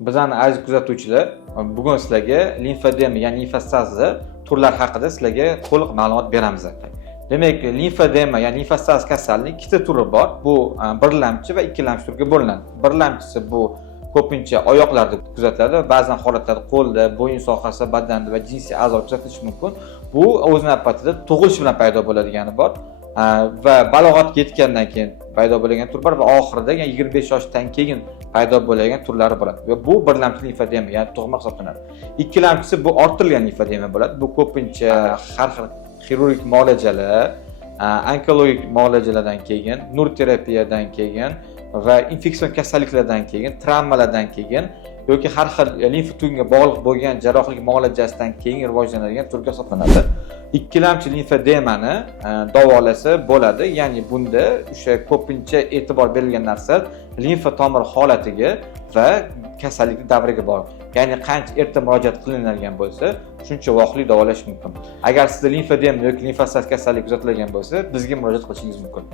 Bizning aziz kuzatuvchilar, bugun sizlarga limfodema, ya'ni limfostazi turlari haqida sizlarga to'liq ma'lumot beramiz. Demak, limfodema, ya'ni limfostazi kasallik ikkita turi bor. Bu birlamchi va ikkilamchi turga bo'linadi. Birlamchisi bu ko'pincha oyoqlarda kuzatiladi, ba'zan holatlarda qo'lda, bo'yin sohasida, badanda va jinsiy a'zoda kuzatilishi mumkin. Bu o'z navbatida tug'ilish bilan paydo bo'ladigani bor va balog'atga yetgandan keyin paydo bo'lgan tur bor va oxirida, ya'ni 25 yoshdan keyin paydo bo'lgan turlari bo'ladi. Va bu birlamchi limfodema, ya'ni tug'ma hisoblanadi. Ikkilamchisi bu orttirilgan limfodema bo'ladi. Bu ko'pincha har xil xirurgik muolajalar, onkologik muolajalardan keyin, nur terapiyadan keyin va infeksion kasalliklardan keyin, travmalardan keyin yoki har xil limf tug'iga bog'liq bo'lgan jarrohlik muolajasidan keyin rivojlanadigan turga hisoblanadi. Ikkilamchi limfodemani davolasi bo'ladi. Ya'ni bunda o'sha ko'pincha e'tibor berilgan narsa limfa tomir holatiga va kasallik davriga bog'liq. Ya'ni qancha erta murojaat qilinadigan bo'lsa, shuncha vaqtli davolash mumkin. Agar sizda limfodema yoki limfostazi kasallik kuzatilgan bo'lsa, bizga murojaat qilishingiz mumkin.